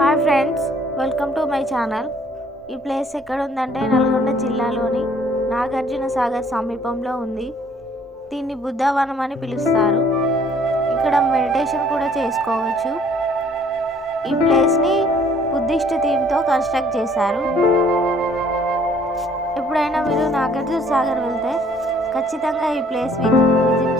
Hi friends, welcome to my channel. ఈ place ఎక్కడ ఉందంటే నల్గొండ జిల్లాలోని నాగార్జున సాగర్ సమీపంలో ఉంది. దీన్ని బుద్ధవనం అని పిలుస్తారు. ఇక్కడ మెడిటేషన్ కూడా చేసుకోవచ్చు. ఈ ప్లేస్ని బుద్ధిస్ట్ థీమ్తో కన్స్ట్రక్ట్ చేశారు. ఎప్పుడైనా మీరు నాగార్జున సాగర్ వెళ్తే ఖచ్చితంగా ఈ ప్లేస్ విజిట్